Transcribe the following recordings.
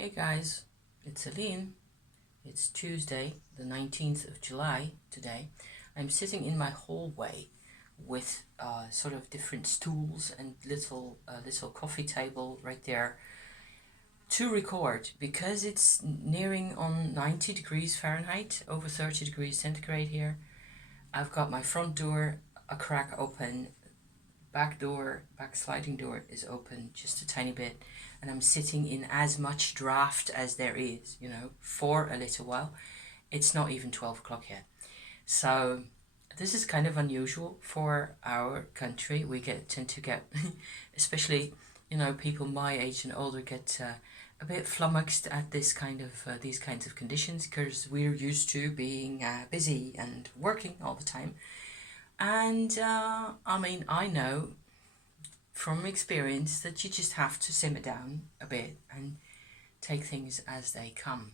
Hey guys, it's Aline. It's Tuesday, the 19th of July today. I'm sitting in my hallway with sort of different stools and little coffee table right there to record because it's nearing on 90 degrees Fahrenheit, over 30 degrees centigrade here. I've got my front door a crack open, back sliding door is open just a tiny bit, and I'm sitting in as much draft as there is, for a little while. It's not even 12 o'clock yet. So this is kind of unusual for our country. We tend to get, especially, people my age and older get a bit flummoxed at these kinds of conditions because we're used to being busy and working all the time. And I know from experience that you just have to simmer down a bit and take things as they come.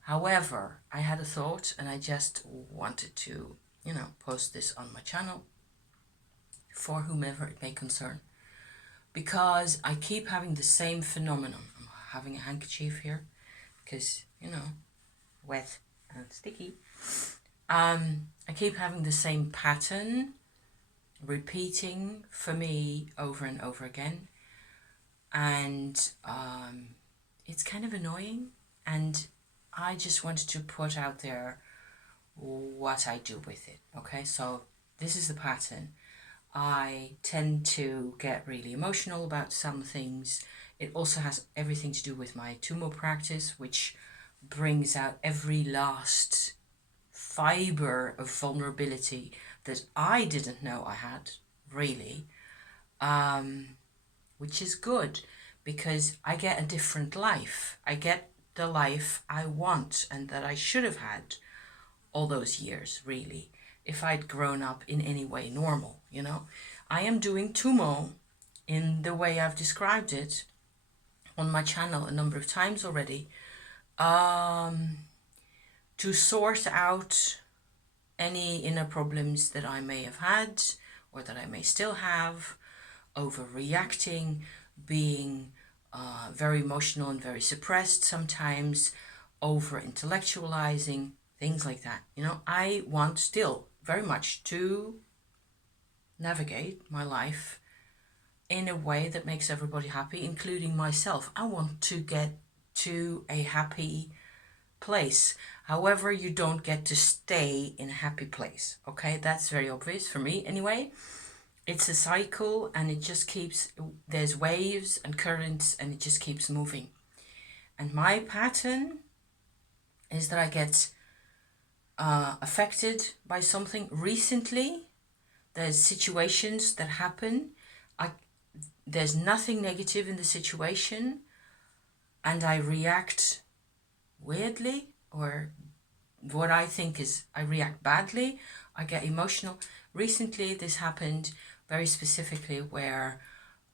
However, I had a thought and I just wanted to, post this on my channel for whomever it may concern. Because I keep having the same phenomenon. I'm having a handkerchief here because, wet and sticky. I keep having the same pattern repeating for me over and over again, and it's kind of annoying, and I just wanted to put out there what I do with it. Okay, so this is the pattern. I tend to get really emotional about some things. It also has everything to do with my Tumo practice, which brings out every last fiber of vulnerability that I didn't know I had, really, which is good because I get a different life. I get the life I want and that I should have had all those years, really, if I'd grown up in any way normal, I am doing Tumo in the way I've described it on my channel a number of times already, to sort out any inner problems that I may have had or that I may still have, overreacting, being very emotional and very suppressed sometimes, over intellectualizing, things like that. I want still very much to navigate my life in a way that makes everybody happy, including myself. I want to get to a happy place. However, you don't get to stay in a happy place. Okay, that's very obvious for me anyway. It's a cycle and it just keeps, there's waves and currents and it just keeps moving. And my pattern is that I get affected by something recently. There's situations that happen. There's nothing negative in the situation and I react weirdly, or what I think is I react badly. I get emotional. Recently this happened very specifically where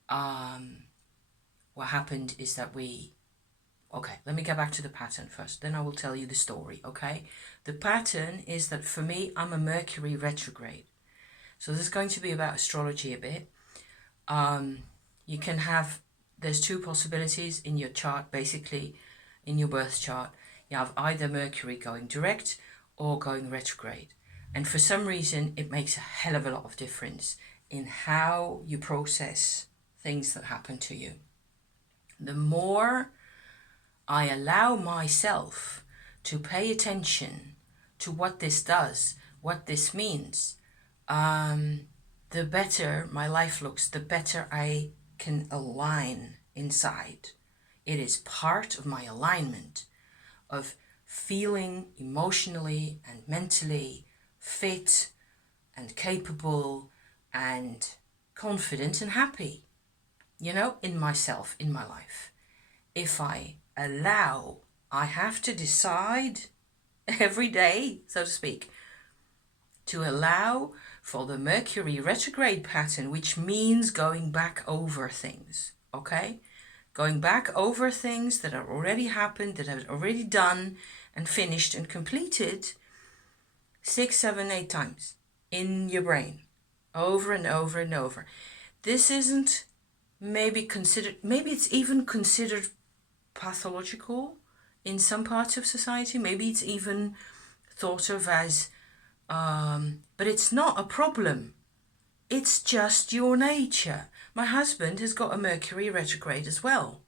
what happened is that let me get back to the pattern first, then I will tell you the story. Okay, the pattern is that for me, I'm a Mercury retrograde, so this is going to be about astrology a bit. You can have, there's two possibilities in your chart, basically in your birth chart. You have either Mercury going direct or going retrograde. And for some reason, it makes a hell of a lot of difference in how you process things that happen to you. The more I allow myself to pay attention to what this does, what this means, the better my life looks, the better I can align inside. It is part of my alignment of feeling emotionally and mentally fit and capable and confident and happy, in myself, in my life. If I allow, I have to decide every day, so to speak, to allow for the Mercury retrograde pattern, which means going back over things, okay? Going back over things that have already happened, that have already done and finished and completed 6, 7, 8 times in your brain, over and over and over. This isn't maybe it's even considered pathological in some parts of society. Maybe it's even thought of as, but it's not a problem. It's just your nature. My husband has got a Mercury retrograde as well.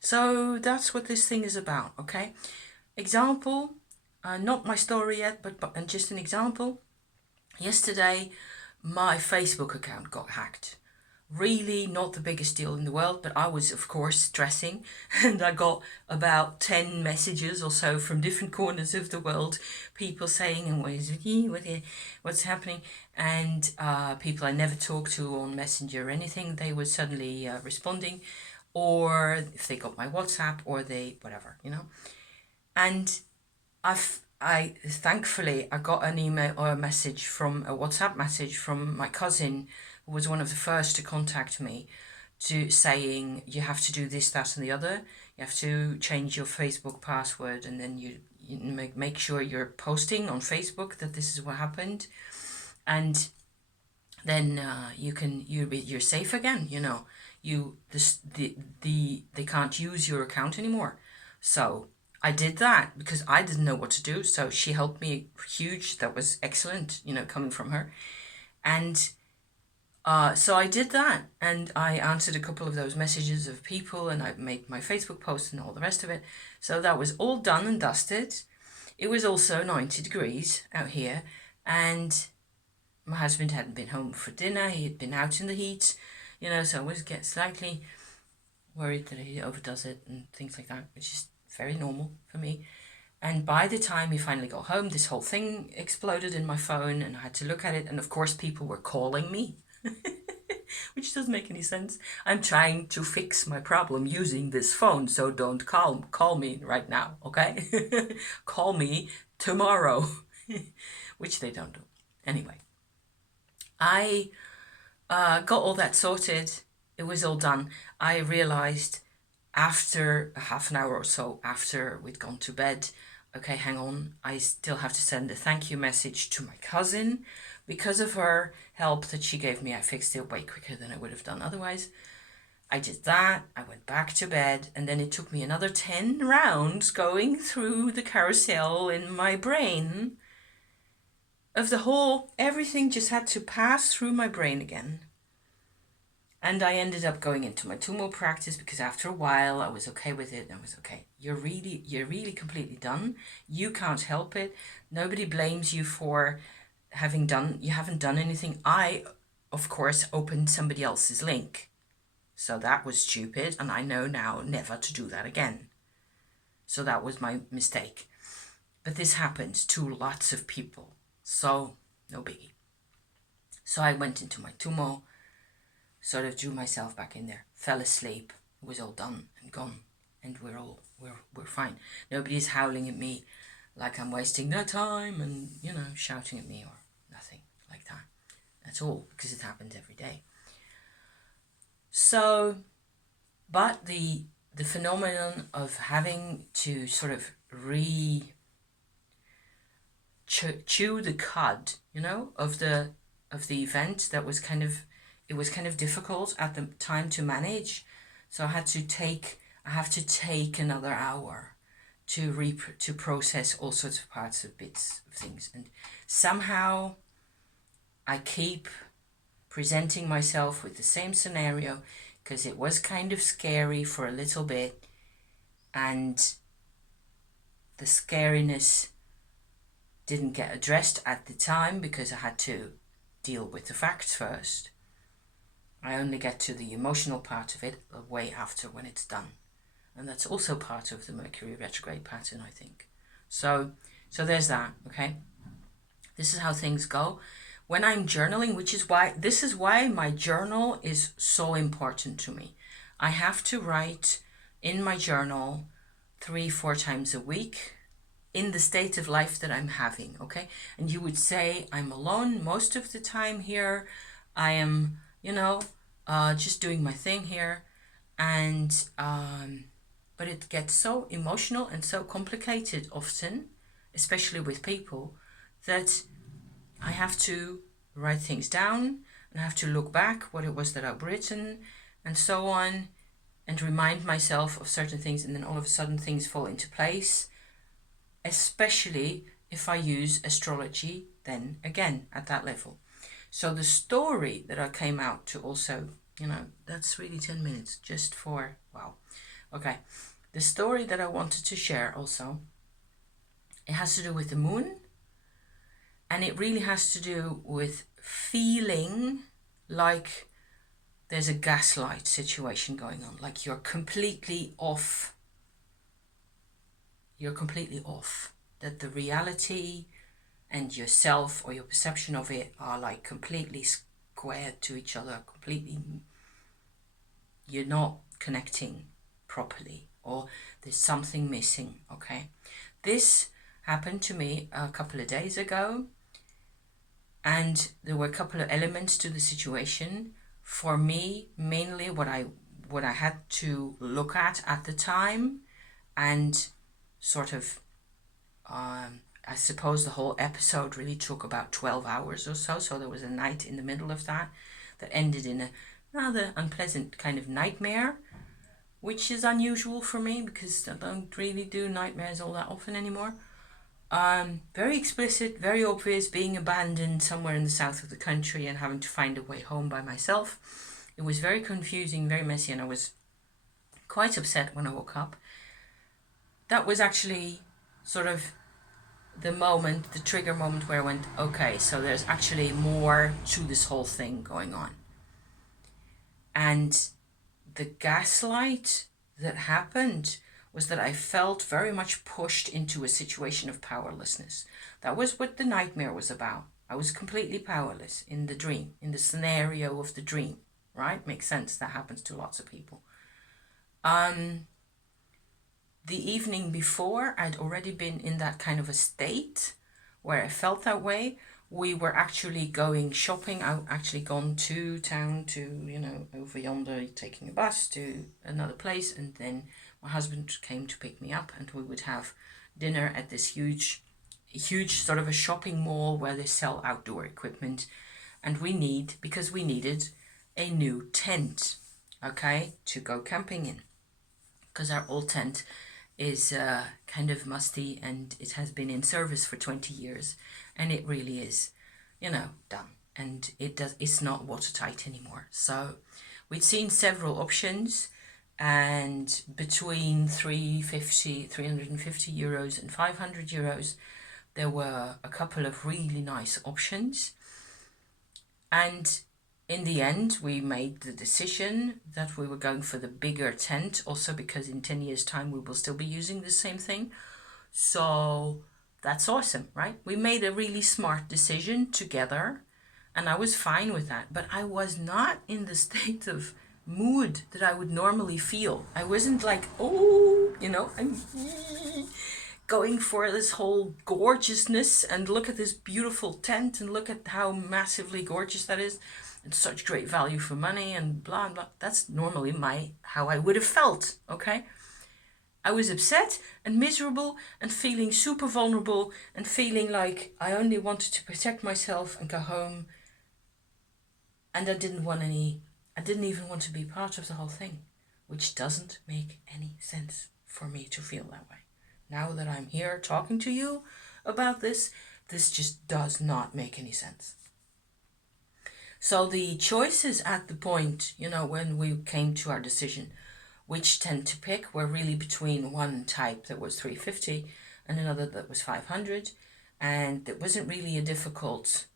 So that's what this thing is about, okay? Example, not my story yet, but just an example. Yesterday, my Facebook account got hacked. Really not the biggest deal in the world, but I was, of course, stressing, and I got about 10 messages or so from different corners of the world, people saying, what's happening, and people I never talked to on Messenger or anything, they were suddenly responding, or if they got my WhatsApp, or they, whatever, and I thankfully I got an email or a WhatsApp message from my cousin, who was one of the first to contact me, saying you have to do this, that, and the other. You have to change your Facebook password, and then you make sure you're posting on Facebook that this is what happened, and then you're safe again. They can't use your account anymore. So I did that because I didn't know what to do. So she helped me huge. That was excellent, coming from her. And so I did that, and I answered a couple of those messages of people, and I made my Facebook post and all the rest of it. So that was all done and dusted. It was also 90 degrees out here, and my husband hadn't been home for dinner. He had been out in the heat, so I was slightly worried that he overdoes it and things like that, which is very normal for me. And by the time he finally got home, this whole thing exploded in my phone, and I had to look at it. And of course, people were calling me, which doesn't make any sense. I'm trying to fix my problem using this phone, so don't call me right now, okay? Call me tomorrow, which they don't do. Anyway, I got all that sorted. It was all done. I realized after a half an hour or so after we'd gone to bed, okay, hang on, I still have to send a thank you message to my cousin. Because of her help that she gave me, I fixed it way quicker than I would have done otherwise. I did that, I went back to bed, and then it took me another 10 rounds going through the carousel in my brain of everything just had to pass through my brain again. And I ended up going into my Tumo practice because after a while I was okay with it. I was okay. You're really completely done. You can't help it. Nobody blames you for you haven't done anything. I, of course, opened somebody else's link. So that was stupid, and I know now never to do that again. So that was my mistake. But this happens to lots of people. So no biggie. So I went into my Tumo, sort of drew myself back in there, fell asleep. It was all done and gone, and we're fine. Nobody's howling at me like I'm wasting their time and shouting at me or nothing like that. That's all, because it happens every day. So, but the phenomenon of having to sort of chew the cud, of the event, that was it was kind of difficult at the time to manage. So I have to take another hour to process all sorts of parts of bits of things. And somehow I keep presenting myself with the same scenario because it was kind of scary for a little bit, and the scariness didn't get addressed at the time because I had to deal with the facts first. I only get to the emotional part of it way after, when it's done. And that's also part of the Mercury retrograde pattern, I think. So there's that, okay? This is how things go. When I'm journaling, this is why my journal is so important to me. I have to write in my journal 3-4 times a week in the state of life that I'm having, okay? And you would say I'm alone most of the time here. I am, just doing my thing here. And, but it gets so emotional and so complicated often, especially with people, that I have to write things down and I have to look back what it was that I've written and so on. and remind myself of certain things, and then all of a sudden things fall into place, especially if I use astrology then again at that level. So the story that I came out to also, that's really 10 minutes just for, wow. Okay. The story that I wanted to share also, it has to do with the moon, and it really has to do with feeling like there's a gaslight situation going on, like you're completely off. You're completely off. That the reality and yourself or your perception of it are like completely squared to each other, completely, you're not connecting properly, or there's something missing, okay? This happened to me a couple of days ago, and there were a couple of elements to the situation. For me, mainly what I had to look at the time, and sort of, I suppose the whole episode really took about 12 hours or so. So there was a night in the middle of that ended in a rather unpleasant kind of nightmare, which is unusual for me because I don't really do nightmares all that often anymore. Very explicit, very obvious, being abandoned somewhere in the south of the country and having to find a way home by myself. It was very confusing, very messy, and I was quite upset when I woke up. That was actually sort of the trigger moment where I went, okay, so there's actually more to this whole thing going on. And the gaslight that happened was that I felt very much pushed into a situation of powerlessness. That was what the nightmare was about. I was completely powerless in the dream, in the scenario of the dream, right? Makes sense. That happens to lots of people. The evening before, I'd already been in that kind of a state where I felt that way. We were actually going shopping. I actually gone to town to, over yonder, taking a bus to another place. And then my husband came to pick me up, and we would have dinner at this huge sort of a shopping mall where they sell outdoor equipment. And because we needed a new tent, okay, to go camping in. Because our old tent is kind of musty, and it has been in service for 20 years, and it really is, done, and it's not watertight anymore. So we'd seen several options, and between 350 euros and 500 euros, there were a couple of really nice options. And in the end, we made the decision that we were going for the bigger tent, also because in 10 years' time, we will still be using the same thing. So that's awesome, right? We made a really smart decision together, and I was fine with that. But I was not in the state of mood that I would normally feel. I wasn't like, I'm going for this whole gorgeousness, and look at this beautiful tent, and look at how massively gorgeous that is. It's such great value for money and blah, blah. That's normally how I would have felt, okay? I was upset and miserable and feeling super vulnerable and feeling like I only wanted to protect myself and go home. And I didn't even want to be part of the whole thing, which doesn't make any sense for me to feel that way. Now that I'm here talking to you about this just does not make any sense. So the choices at the point, when we came to our decision, which tent to pick, were really between one type that was 350 and another that was 500. And it wasn't really a difficult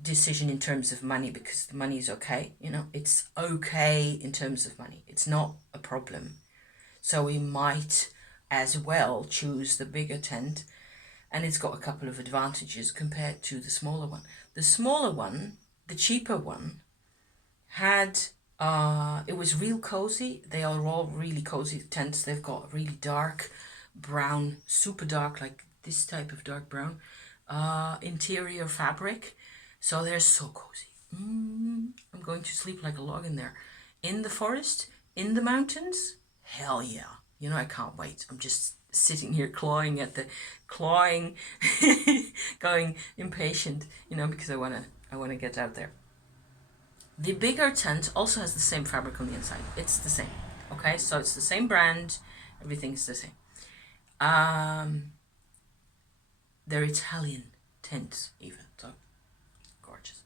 decision in terms of money, because the money is okay. It's okay in terms of money. It's not a problem. So we might as well choose the bigger tent. And it's got a couple of advantages compared to the smaller one. The smaller one, the cheaper one, had, it was real cozy. They are all really cozy tents. They've got really dark brown, super dark, like this type of dark brown, interior fabric. So they're so cozy. I'm going to sleep like a log in there. In the forest, in the mountains, hell yeah. I can't wait. I'm just sitting here clawing, going impatient, because I want to get out there. The bigger tent also has the same fabric on the inside. It's the same, Okay, so it's the same brand, everything's the same. They're Italian tents even, so gorgeous.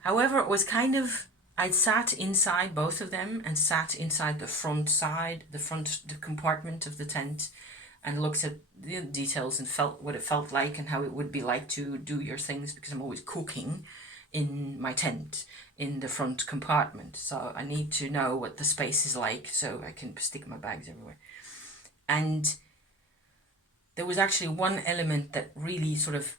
However, it was kind of, I'd sat inside both of them and sat inside the front side, the compartment of the tent, and looked at the details and felt what it felt like and how it would be like to do your things, because I'm always cooking in my tent in the front compartment. So I need to know what the space is like so I can stick my bags everywhere. And there was actually one element that really sort of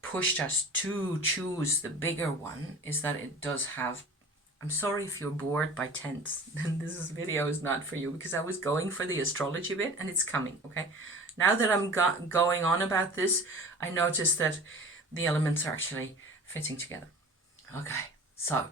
pushed us to choose the bigger one, is that it does have, I'm sorry if you're bored by tents, then this video is not for you, because I was going for the astrology bit and it's coming, okay? Now that I'm going on about this, I noticed that the elements are actually fitting together. Okay, so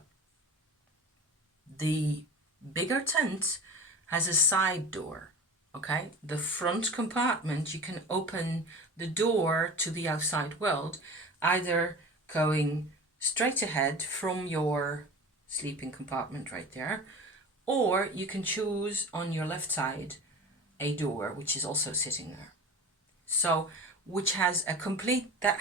the bigger tent has a side door, okay? The front compartment, you can open the door to the outside world, either going straight ahead from your sleeping compartment right there, or you can choose on your left side a door which is also sitting there. So, which has a complete, that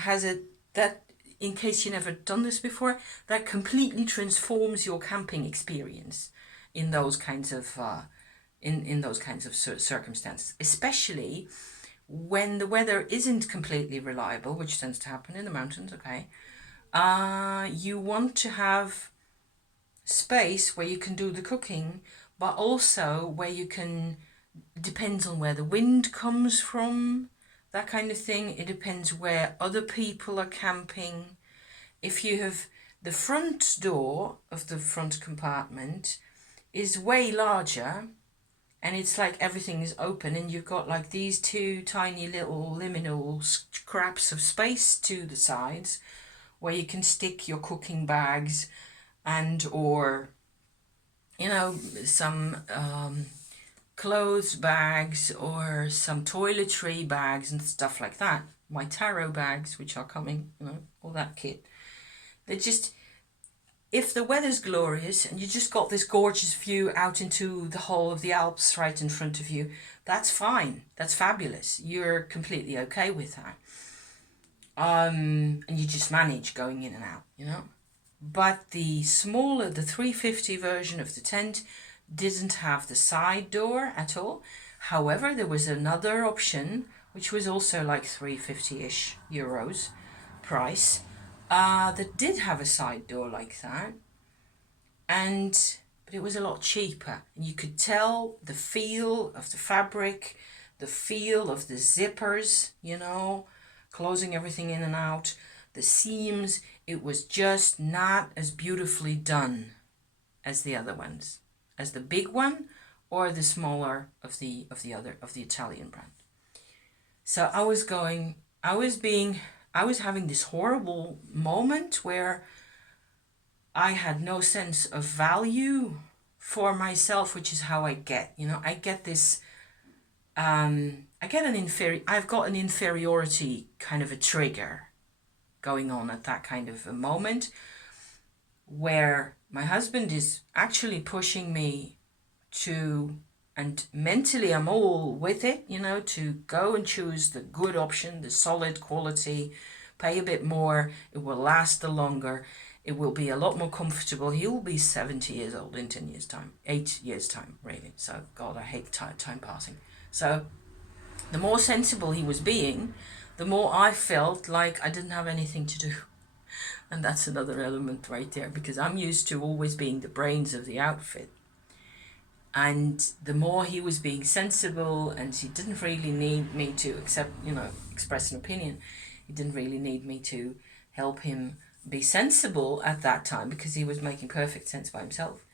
in case you never done this before, that completely transforms your camping experience in those kinds of in those kinds of circumstances, especially when the weather isn't completely reliable, which tends to happen in the mountains. Okay, you want to have space where you can do the cooking, but also where you can, depends on where the wind comes from, that kind of thing. It depends where other people are camping. If you have the front door of the front compartment is way larger, and it's like everything is open, and you've got like these two tiny little liminal scraps of space to the sides where you can stick your cooking bags and or, you know, some clothes bags or some toiletry bags and stuff like that. My tarot bags, which are coming, you know, all that kit. They just, if the weather's glorious and you just got this gorgeous view out into the whole of the Alps right in front of you, that's fine. That's fabulous. You're completely okay with that. And you just manage going in and out, you know. But the smaller, the 350 version of the tent didn't have the side door at all. However, there was another option, which was also like 350-ish euros price, that did have a side door like that. But it was a lot cheaper. And you could tell the feel of the fabric, the feel of the zippers, you know, closing everything in and out, the seams. It was just not as beautifully done as the other ones, as the big one or the smaller of the Italian brand. So I was having this horrible moment where I had no sense of value for myself, which is how I get, you know, I get this, I've got an inferiority kind of a trigger going on at that kind of a moment, where my husband is actually pushing me to, and mentally I'm all with it, you know, to go and choose the good option, the solid quality, pay a bit more, it will last the longer, it will be a lot more comfortable. He will be 70 years old in 10 years time, 8 years time really. So God, I hate time passing. So the more sensible he was being, the more I felt like I didn't have anything to do. And that's another element right there, because I'm used to always being the brains of the outfit. And the more he was being sensible, and he didn't really need me to express an opinion. He didn't really need me to help him be sensible at that time, because he was making perfect sense by himself.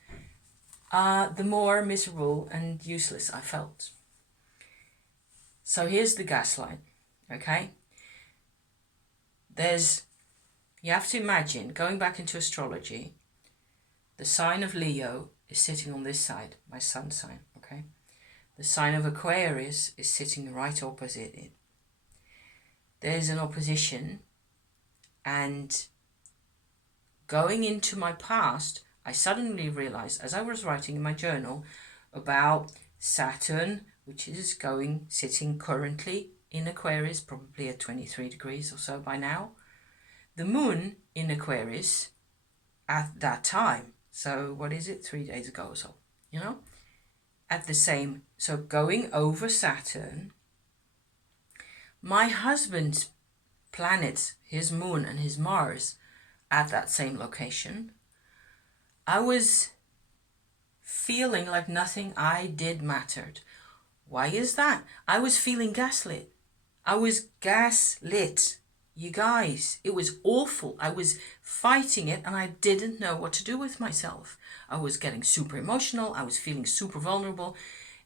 The more miserable and useless I felt. So here's the gaslight, okay? You have to imagine, going back into astrology, the sign of Leo is sitting on this side, my sun sign, okay? The sign of Aquarius is sitting right opposite it. There's an opposition, and going into my past, I suddenly realized, as I was writing in my journal, about Saturn, which is sitting currently in Aquarius, probably at 23 degrees or so by now. The moon in Aquarius at that time. So what is it? 3 days ago or so, at the same, so going over Saturn. My husband's planets, his moon and his Mars, at that same location. I was feeling like nothing I did mattered. Why is that? I was feeling gaslit. I was gaslit. You guys, it was awful. I was fighting it and I didn't know what to do with myself. I was getting super emotional. I was feeling super vulnerable.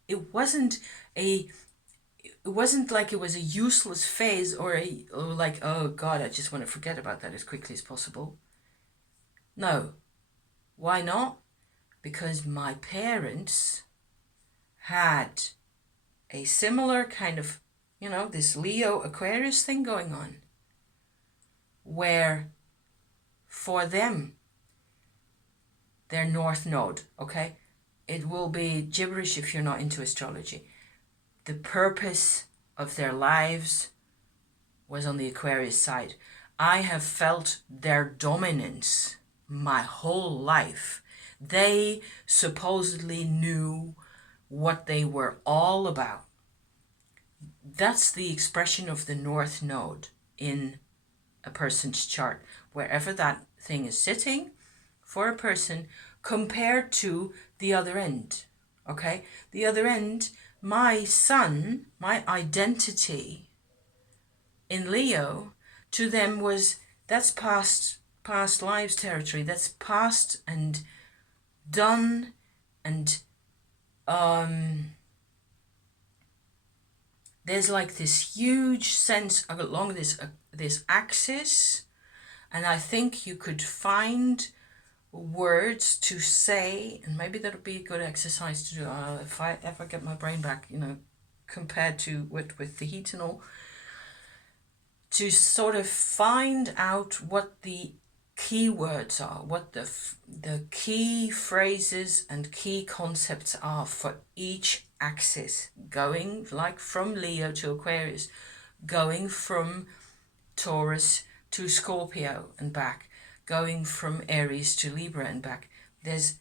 It wasn't like it was a useless phase or like, oh God, I just want to forget about that as quickly as possible. No. Why not? Because my parents had a similar kind of, this Leo Aquarius thing going on, where for them, their North Node, okay? It will be gibberish if you're not into astrology. The purpose of their lives was on the Aquarius side. I have felt their dominance my whole life. They supposedly knew what they were all about. That's the expression of the North Node in a person's chart, wherever that thing is sitting for a person compared to the other end. Okay? The other end, my sun, my identity in Leo, to them that's past lives territory. That's past and done, and there's like this huge sense along this axis, and I think you could find words to say, and maybe that'll be a good exercise to do if I ever get my brain back, compared to with the heat and all, to sort of find out what the key words are, what the key phrases and key concepts are for each axis, going like from Leo to Aquarius, going from Taurus to Scorpio and back, going from Aries to Libra and back. There's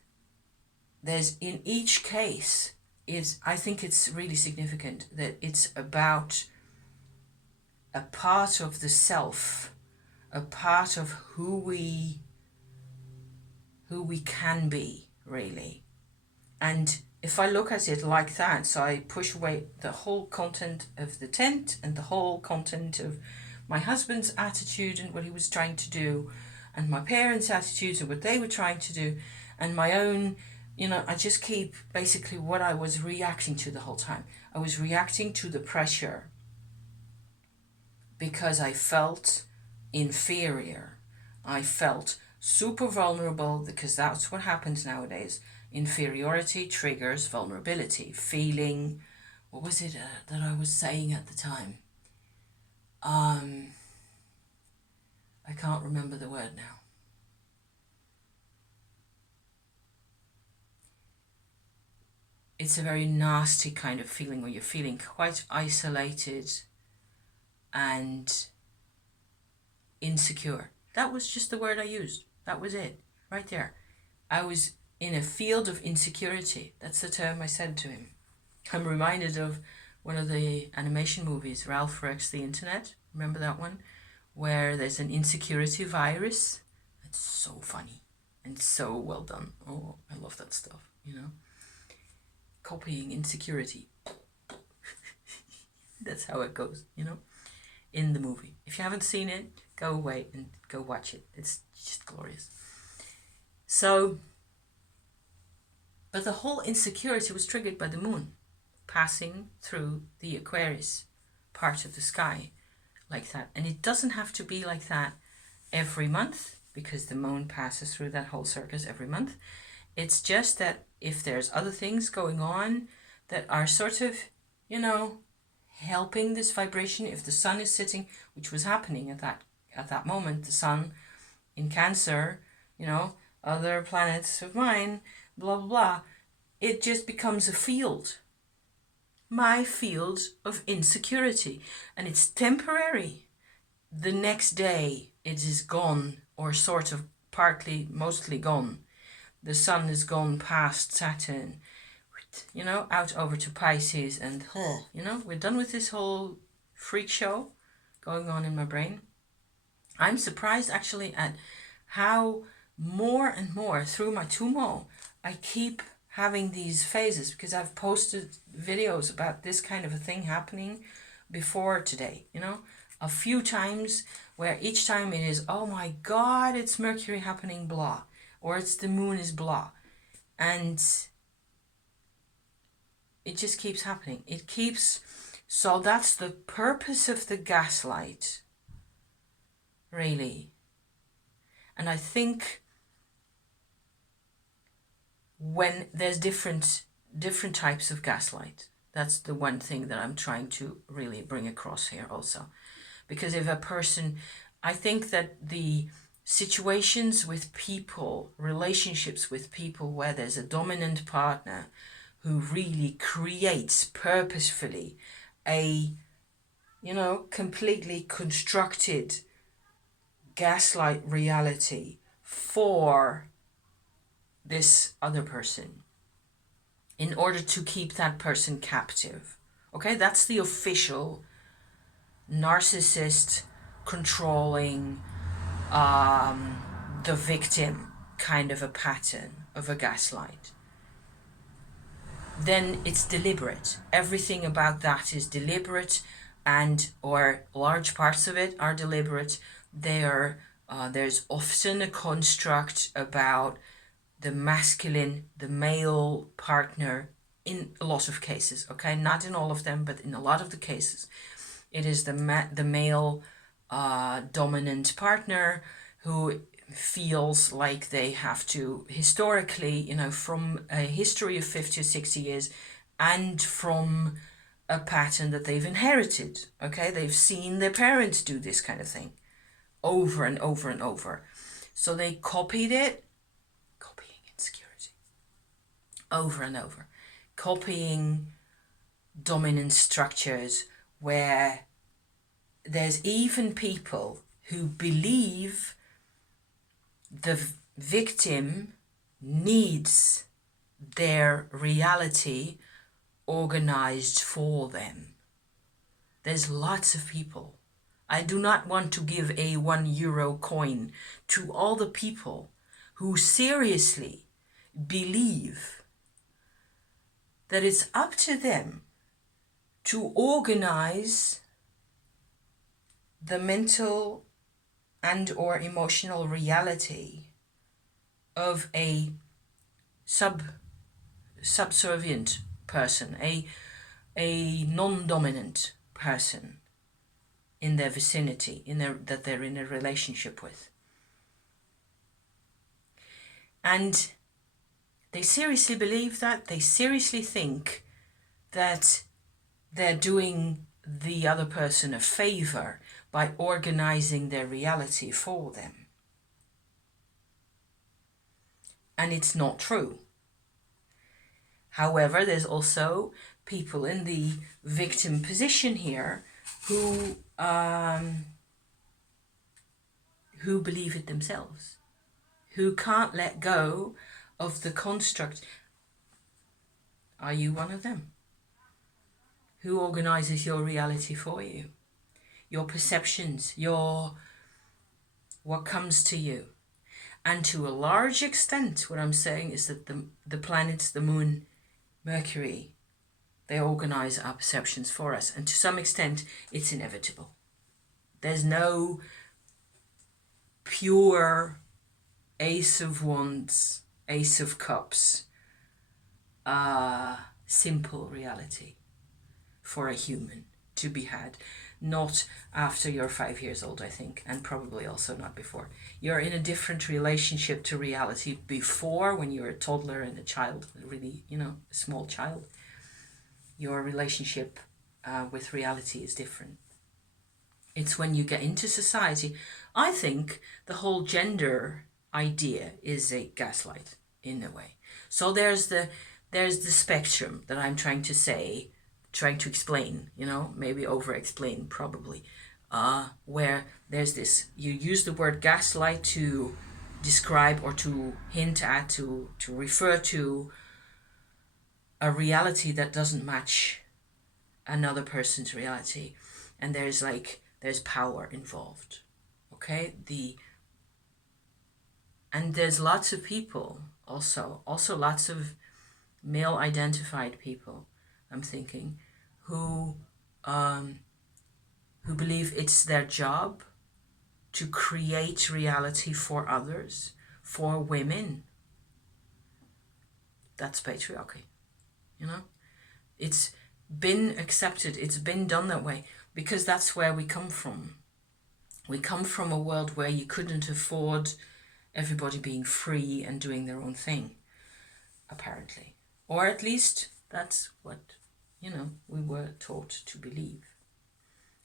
in each case I think it's really significant that it's about a part of the self, a part of who we can be, really. And if I look at it like that, so I push away the whole content of the tent and the whole content of my husband's attitude and what he was trying to do, and my parents' attitudes and what they were trying to do, and my own, I just keep basically what I was reacting to the whole time. I was reacting to the pressure because I felt inferior. I felt super vulnerable, because that's what happens nowadays. Inferiority triggers vulnerability. Feeling, what was it that I was saying at the time? I can't remember the word now. It's a very nasty kind of feeling where you're feeling quite isolated and insecure. That was just the word I used. That was it, right there. I was in a field of insecurity. That's the term I said to him. I'm reminded of one of the animation movies, Ralph Breaks the Internet. Remember that one? Where there's an insecurity virus. It's so funny and so well done. Oh, I love that stuff, Copying insecurity. That's how it goes, in the movie. If you haven't seen it, go away and go watch it. It's just glorious. So, but the whole insecurity was triggered by the moon passing through the Aquarius part of the sky like that. And it doesn't have to be like that every month, because the moon passes through that whole circus every month. It's just that if there's other things going on that are sort of, helping this vibration, if the sun is sitting, which was happening at that moment, the sun in Cancer, other planets of mine, blah, blah, blah, it just becomes a field. My field of insecurity. And it's temporary. The next day it is gone, or sort of partly, mostly gone. The sun is gone past Saturn, you know, out over to Pisces, and, you know, we're done with this whole freak show going on in my brain. I'm surprised actually at how more and more through my Tumo, I keep having these phases, because I've posted videos about this kind of a thing happening before today, you know, a few times, where each time it is, oh my God, it's Mercury happening, blah, or it's the moon is blah. And it just keeps happening. It keeps, so that's the purpose of the gaslight, really. And I think when there's different types of gaslight, that's the one thing that I'm trying to really bring across here also. Because if a person, I think that the situations with people, relationships with people where there's a dominant partner who really creates purposefully a, you know, completely constructed gaslight reality for this other person in order to keep that person captive. Okay, that's the official narcissist controlling the victim kind of a pattern of a gaslight. Then it's deliberate. Everything about that is deliberate, and or large parts of it are deliberate. There's often a construct about the masculine, the male partner in a lot of cases, okay? Not in all of them, but in a lot of the cases. It is the male dominant partner who feels like they have to, historically, you know, from a history of 50 or 60 years, and from a pattern that they've inherited, okay? They've seen their parents do this kind of thing over and over and over. So they copied it, copying insecurity, over and over. Copying dominant structures where there's even people who believe the victim needs their reality organized for them. There's lots of people. I do not want to give a €1 coin to all the people who seriously believe that it's up to them to organize the mental and or emotional reality of a subservient person, a non-dominant person in their vicinity, that they're in a relationship with. And they seriously believe that. They seriously think that they're doing the other person a favor by organizing their reality for them. And it's not true. However, there's also people in the victim position here who believe it themselves, who can't let go of the construct. Are you one of them? Who organizes your reality for you? Your perceptions, what comes to you. And to a large extent, what I'm saying is that the planets, the moon, Mercury, they organize our perceptions for us. And to some extent, it's inevitable. There's no pure Ace of Wands, Ace of Cups, simple reality for a human to be had. Not after you're 5 years old, I think, and probably also not before. You're in a different relationship to reality before, when you're a toddler and a child, really, you know, a small child. Your relationship with reality is different. It's when you get into society. I think the whole gender idea is a gaslight in a way. So there's the there's the spectrum that I'm trying to explain, you know, maybe over-explain probably, where there's this, you use the word gaslight to describe or to hint at, to refer to a reality that doesn't match another person's reality. And there's power involved. Okay? And there's lots of people also lots of male identified people, I'm thinking, who believe it's their job to create reality for others, for women. That's patriarchy, you know? It's been accepted, it's been done that way, because that's where we come from. We come from a world where you couldn't afford everybody being free and doing their own thing, apparently. Or at least that's what, you know, we were taught to believe.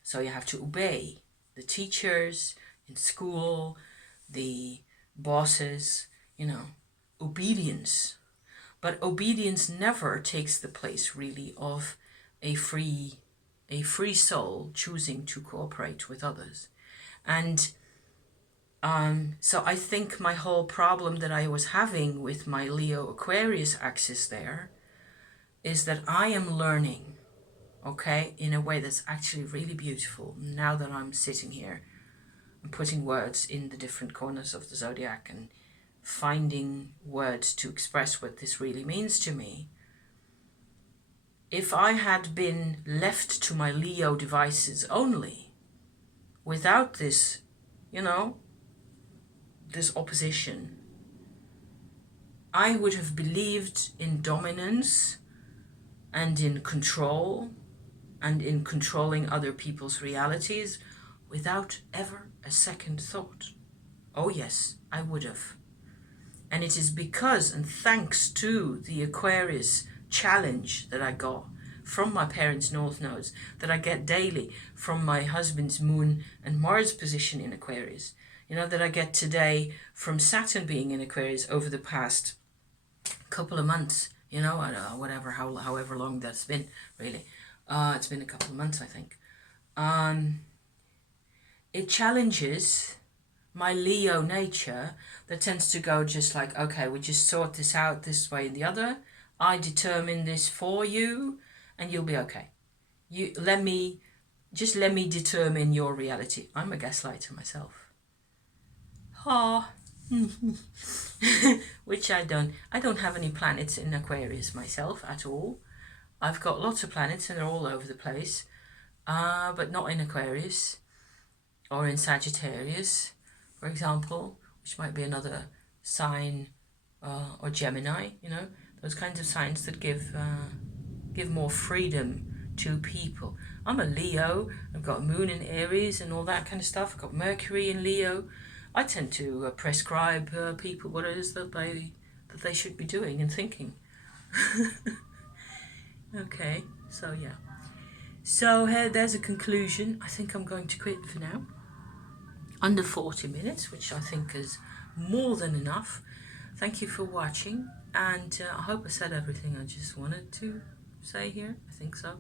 So you have to obey the teachers in school, the bosses, you know, obedience. But obedience never takes the place really of a free soul choosing to cooperate with others. And so I think my whole problem that I was having with my Leo Aquarius axis there is that I am learning, okay, in a way that's actually really beautiful now that I'm sitting here and putting words in the different corners of the zodiac and finding words to express what this really means to me. If I had been left to my Leo devices only, without this, you know, this opposition, I would have believed in dominance and in control and in controlling other people's realities without ever a second thought. Oh yes, I would have. And it is because and thanks to the Aquarius challenge that I got from my parents' North Nodes, that I get daily from my husband's Moon and Mars position in Aquarius, you know, that I get today from Saturn being in Aquarius over the past couple of months, you know, whatever, however long that's been, really. It's been a couple of months, I think. It challenges my Leo nature that tends to go just like, okay, we just sort this out this way and the other. I determine this for you and you'll be okay. Let me determine your reality. I'm a gaslighter myself. Which I don't have any planets in Aquarius myself at all. I've got lots of planets and they're all over the place, but not in Aquarius or in Sagittarius, for example, which might be another sign, or Gemini, you know, those kinds of signs that give more freedom to people. I'm a Leo, I've got Moon in Aries and all that kind of stuff. I've got Mercury in Leo. I tend to prescribe people what it is that they should be doing and thinking. Okay, so yeah. So there's a conclusion. I think I'm going to quit for now. Under 40 minutes, which I think is more than enough. Thank you for watching, and I hope I said everything I just wanted to say here. I think so.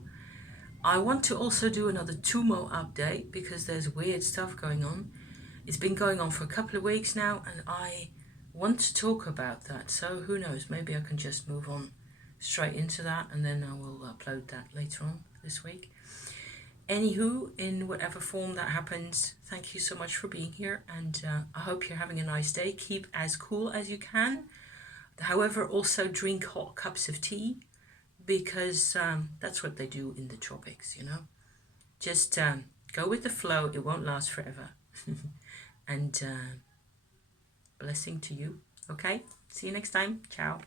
I want to also do another Tumo update because there's weird stuff going on. It's been going on for a couple of weeks now, and I want to talk about that. So who knows, maybe I can just move on straight into that, and then I will upload that later on this week. Anywho, in whatever form that happens, thank you so much for being here, and I hope you're having a nice day. Keep as cool as you can. However, also drink hot cups of tea, because that's what they do in the tropics, you know. Just go with the flow. It won't last forever. And blessing to you. Okay, see you next time. Ciao.